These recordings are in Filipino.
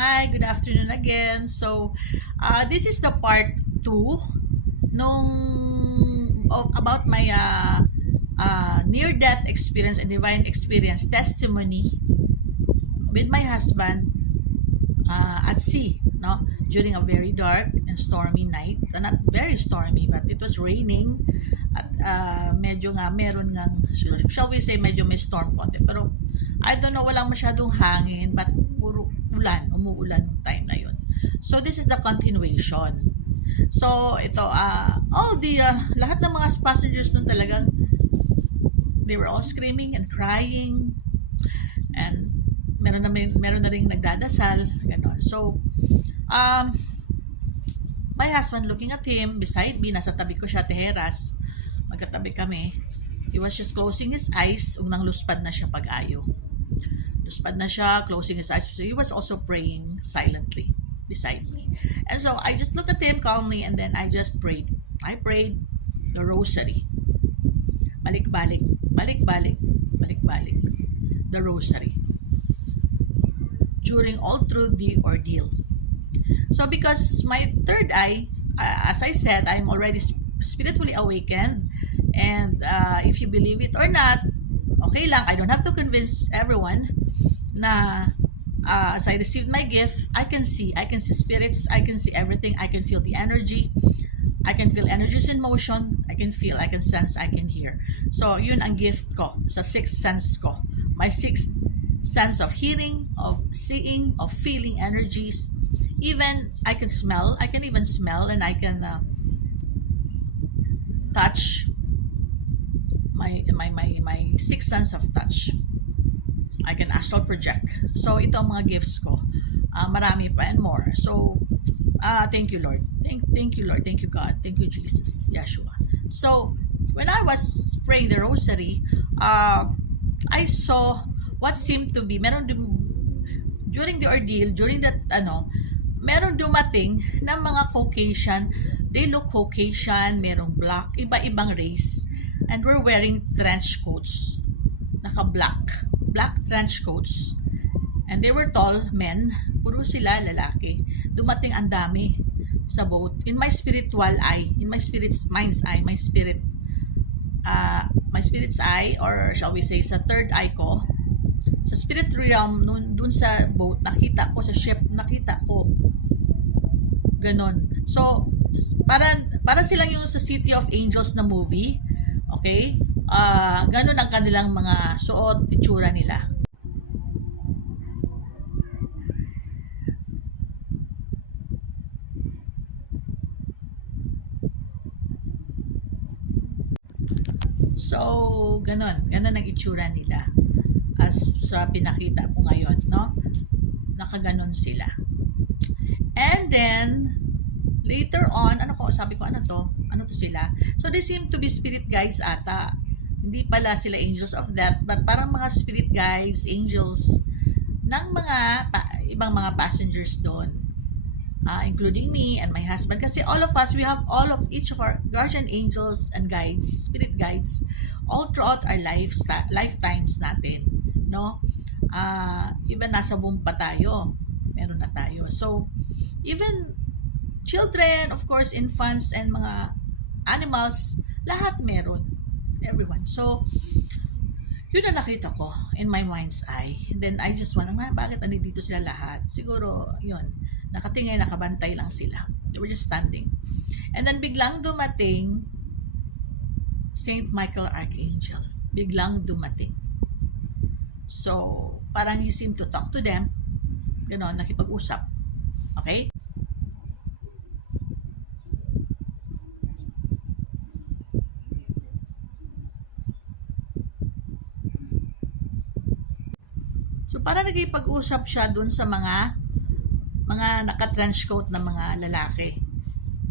Hi, good afternoon again. This is the part 2 about my near-death experience and divine experience testimony with my husband at sea, no? During a very dark and stormy night. Not very stormy, but it was raining at medyo nga meron nga, shall we say, medyo may storm konti. Pero I don't know, walang masyadong hangin, but puro umuulan nung time na yun. So this is the continuation. So ito, lahat ng mga passengers nun talagang they were all screaming and crying, and meron na ring nagdadasal, ganon. So my husband, looking at him beside me, nasa tabi ko siya, teheras, magkatabi kami. He was just closing his eyes, nang luspad na siya pag-ayo. Luspad na siya, closing his eyes. So he was also praying silently beside me. And so I just looked at him calmly, and then I just prayed. I prayed the rosary. Balik-balik, balik-balik, balik-balik. The rosary. During all through the ordeal. So because my third eye, as I said, I'm already spiritually awakened, and if you believe it or not, okay lang. I don't have to convince everyone na as I received my gift, I can see spirits, I can see everything, I can feel the energy, I can feel energies in motion, I can sense, I can hear. So yun ang gift ko sa sixth sense ko. My sixth sense of hearing, of seeing, of feeling energies. Even I can even smell, and I can touch. My sixth sense of touch. I can astral project. So ito ang mga gifts ko. Marami pa and more. So thank you, Lord. Thank you, Lord. Thank you, God. Thank you, Jesus, Yeshua. So when I was praying the rosary, I saw what seemed to be during the ordeal, during that meron dumating na mga Caucasian. They look Caucasian, merong black, iba-ibang race, and we're wearing trench coats. Black trench coats. And they were tall men, puro sila lalaki. Dumating ang dami sa boat. In my spiritual eye, in my mind's eye, my spirit's eye, or shall we say sa third eye ko, sa spirit realm, dun sa boat, nakita ko, sa ship, nakita ko. Ganon. So, para silang yung sa City of Angels na movie. Okay? Ganon ang kanilang mga suot, itsura nila. So, ganon ang itsura nila. As sa pinakita ko ngayon, no? Nakaganon sila. And then, later on, sabi ko, ano to sila? So, they seem to be spirit guides ata. Hindi pala sila angels of death, but parang mga spirit guides, angels, ng ibang mga passengers doon. Including me and my husband. Kasi all of us, we have each of our guardian angels and guides, spirit guides, all throughout our lifetimes natin. No? Even nasa womb pa tayo, meron na tayo. So, even children, of course, infants, and mga animals, lahat meron. Everyone. So, yun na nakita ko in my mind's eye. Then, I just wondered, bakit nandito sila lahat? Siguro, yun, nakatingay, nakabantay lang sila. They were just standing. And then, biglang dumating Saint Michael Archangel. Biglang dumating. So, parang he seemed to talk to them. Ganon, nakipag-usap. Okay? So, parang nagipag-usap siya dun sa mga naka-trench coat na mga lalaki.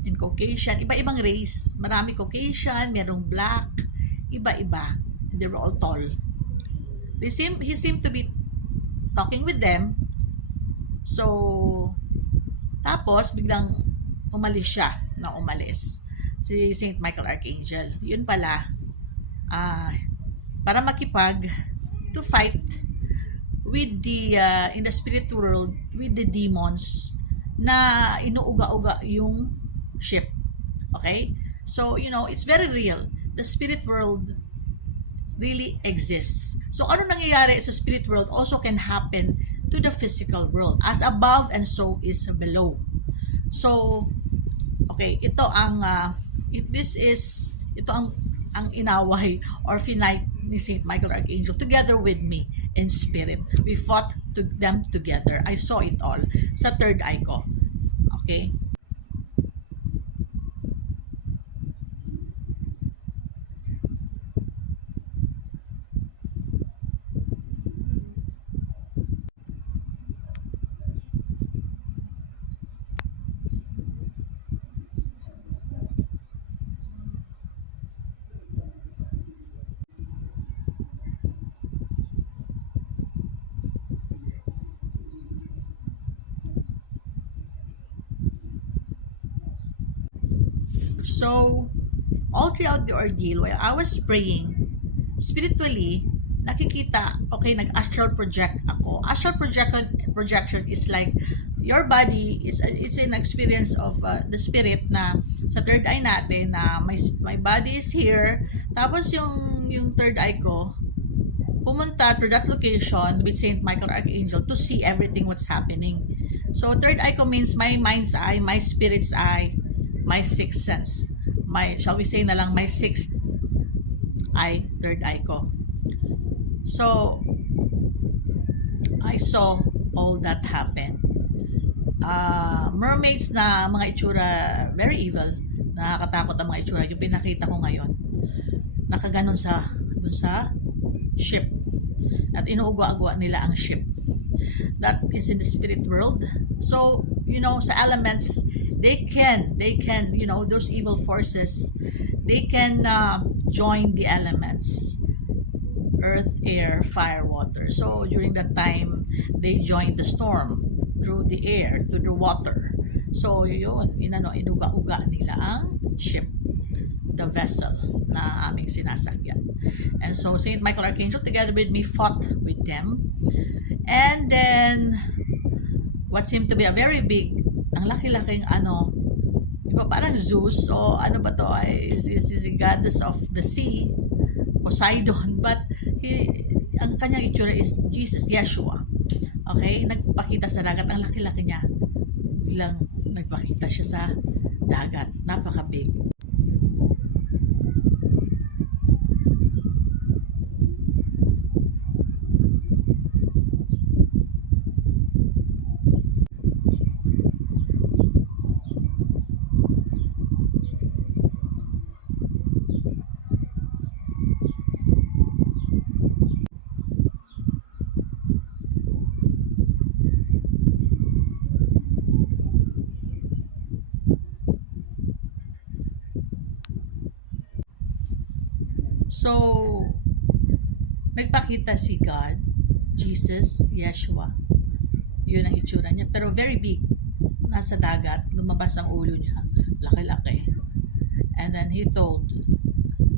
In Caucasian, iba-ibang race. Marami Caucasian, merong black, iba-iba. They were all tall. He seemed to be talking with them. So, tapos, biglang umalis siya. Si Saint Michael Archangel. Yun pala, para to fight with the in the spirit world with the demons na inuuga-uga yung ship. Okay? So, it's very real. The spirit world really exists. So, ano nangyayari sa spirit world also can happen to the physical world. As above and so is below. So, okay, ito ang ang inaway or finite ni Saint Michael Archangel together with me in spirit. We fought them together. I saw it all sa third eye ko. Okay? So, all throughout the ordeal, while I was praying, spiritually, nakikita, okay, nag-astral project ako. Astral projection is like, your body, it's an experience of the spirit na sa third eye natin, na my body is here, tapos yung third eye ko, pumunta to that location with Saint Michael Archangel to see everything what's happening. So, third eye ko means my mind's eye, my spirit's eye, my sixth sense. Shall we say na lang, my sixth eye, third eye ko. So, I saw all that happen. Mermaids na mga itsura, very evil. Nakakatakot ang mga itsura. Yung pinakita ko ngayon, nakaganon dun sa ship. At inuugwa-agwa nila ang ship. That is in the spirit world. So, sa elements, they can, those evil forces, they can join the elements. Earth, air, fire, water. So, during that time, they joined the storm through the air, through the water. So, inuga-uga nila ang ship, the vessel na aming sinasakyan. And so, Saint Michael Archangel, together with me, fought with them. And then, what seemed to be a very big, ang laki-laking parang Zeus, o ano ba to, is the goddess of the sea, Poseidon, but ang kanyang itsura is Jesus, Yeshua. Okay? Nagpakita sa dagat, ang laki-laki niya. Biglang nagpakita siya sa dagat. Napaka-big. So, nagpakita si God, Jesus, Yeshua. Yun ang itsura niya. Pero very big. Nasa dagat, lumabas ang ulo niya. Laki-laki. And then he told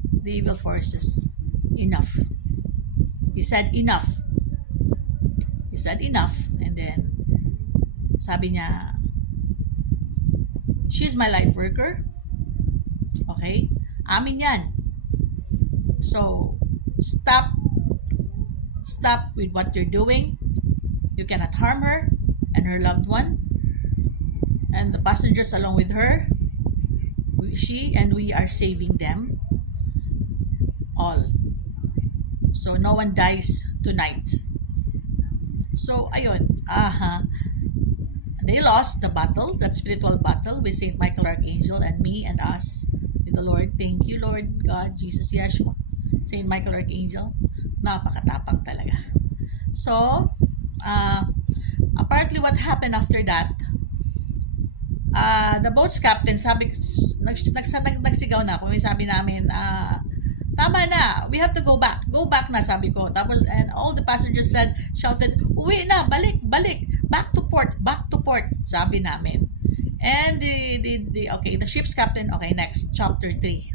the evil forces, enough. He said, enough. He said, enough. And then, sabi niya, she's my light worker. Okay? Amin yan. So, stop with what you're doing. You cannot harm her and her loved one and the passengers along with her. She and we are saving them all. So, no one dies tonight. So, ayun. They lost the battle, that spiritual battle with Saint Michael Archangel and me and us with the Lord. Thank you, Lord God, Jesus, Yeshua. Saint Michael Archangel, napakatapang talaga. So, apparently what happened after that, the boat's captain, nagsigaw na ako, may sabi namin, tama na, we have to go back na, sabi ko. Tapos, and all the passengers shouted, uwi na, balik, back to port, sabi namin. And the ship's captain, okay, next, chapter 3,